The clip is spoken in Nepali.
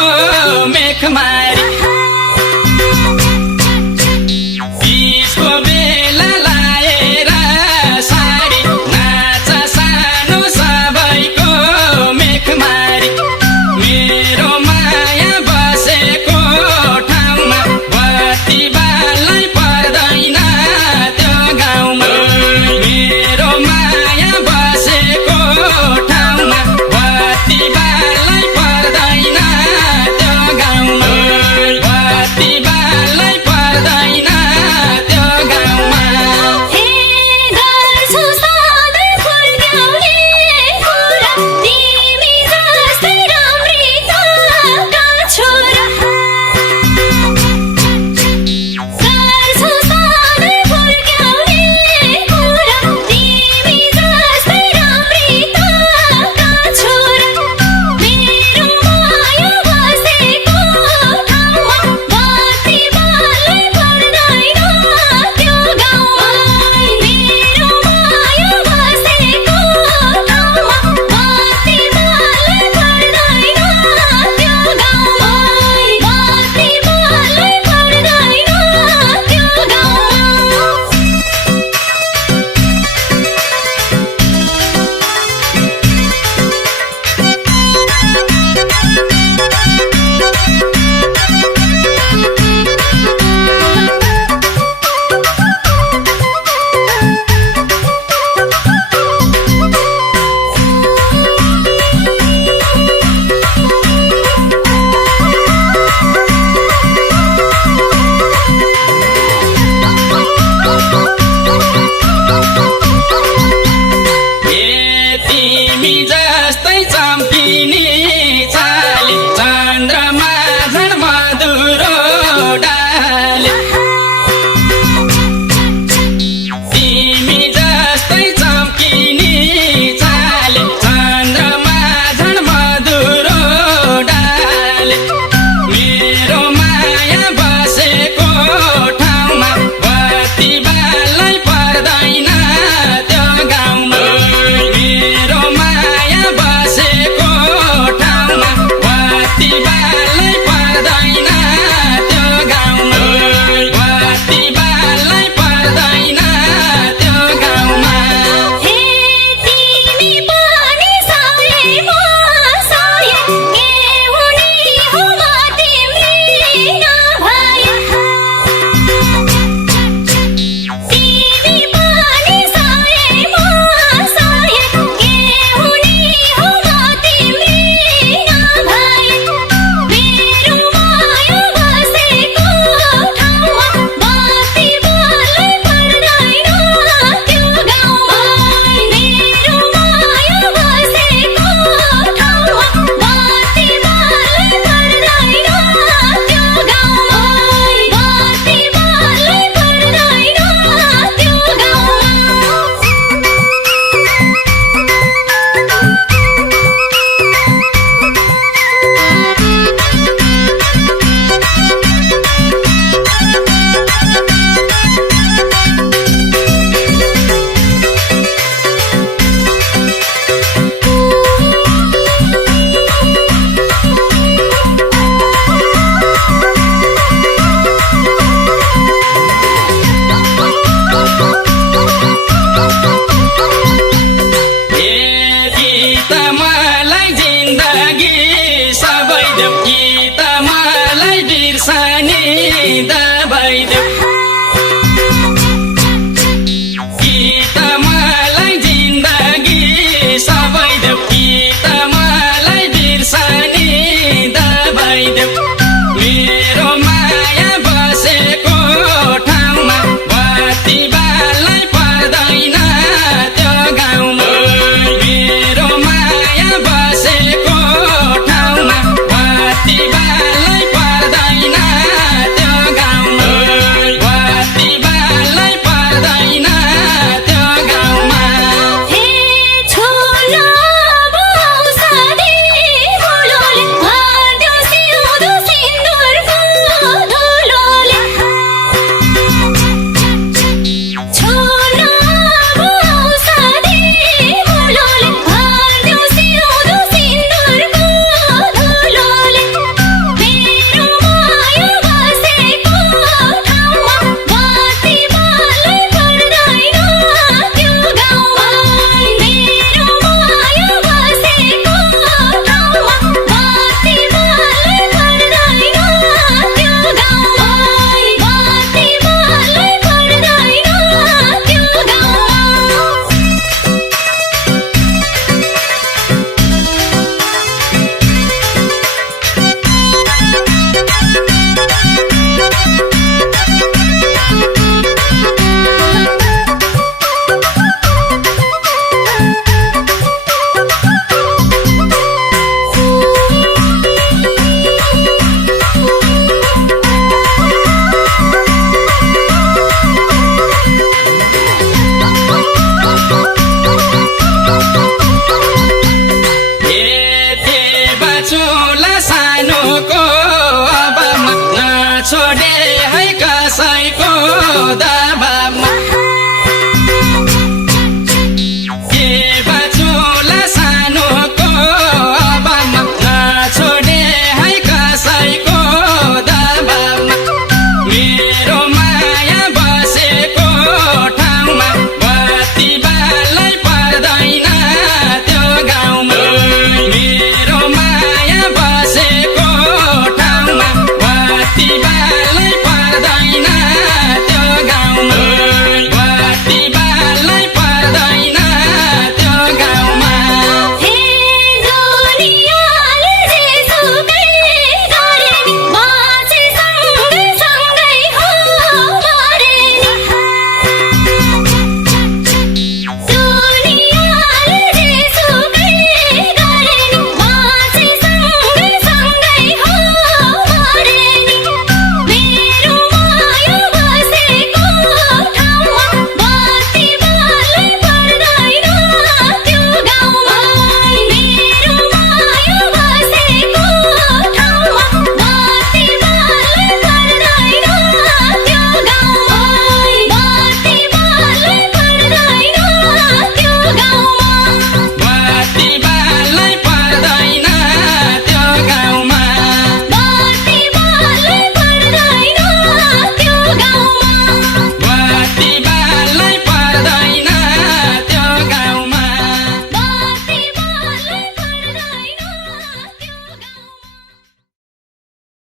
बसेको मेखमारी बीचको बेला लाएर साडी नाच सानो सबैको मेखमारी मेरो माया बसेको ठाउँमा बत्ती बालै पर्दैन त्यो गाउँमा मेरो माया बसेको ठाउँमा बत्ती बालै पर्दैन त्यो गाउँमा बत्ती बालै पर्दैन त्यो गाउँमा हे गर्छु सधैँ फुर्क्याउने कुरा तिमी जस्तै राम्री ताका छोरा गर्छु सधैँ फुर्क्याउने कुरा तिमी जस्तै राम्री ताका छोरा मेरो माया बसेको ठाउँमा बत्ती बालै पर्दैन त्यो गाउँमा मेरो माया बसेको ठाउँमा बत्ती बालै पर्दैन त्यो गाउँमा बत्ती बालै पर्दैन त्यो तिमी जस्तै चम्किने चाली चन्द्रमा झन् मधुरो डाली तिमी जस्तै चम्किने चाली चन्द्रमा झन् मधुरो डाली मेरो माया बसेको ठाउँमा बत्ती बालै पर्दैन त्यो गाउँमा मेरो माया बसेको ठाउँमा बत्ती बालै पर्दैन त्यो गाउँमा बत्ती बालै पर्दैन त्यो गाउँमा हे तिमी पनि साए म साए के हुने हो म तिम्रै नभए तिमी पनि साए म साए के हुने हो म तिम्रै नभए मेरो माया बसेको ठाउँमा बत्ती बालै पर्दैन त्यो गाउँमा मेरो माया बसेको ठाउँमा बत्ती बालै पर्दैन त्यो गाउँमा बत्ती बालै पर्दैन त्यो गीत मलाई जिन्दगी सबै देऊ गीत मलाई बिर्सने दबाई देऊ गीत मलाई जिन्दगी सबै देऊ गीत मलाई बिर्सने दबाई देऊ मेरो माया बसेको ठाउँमा बत्ती बालै पर्दैन त्यो गाउँमा मेरो माया बसेको ठाउँमा बत्ती बालै पर्दैन त्यो गाउँमा को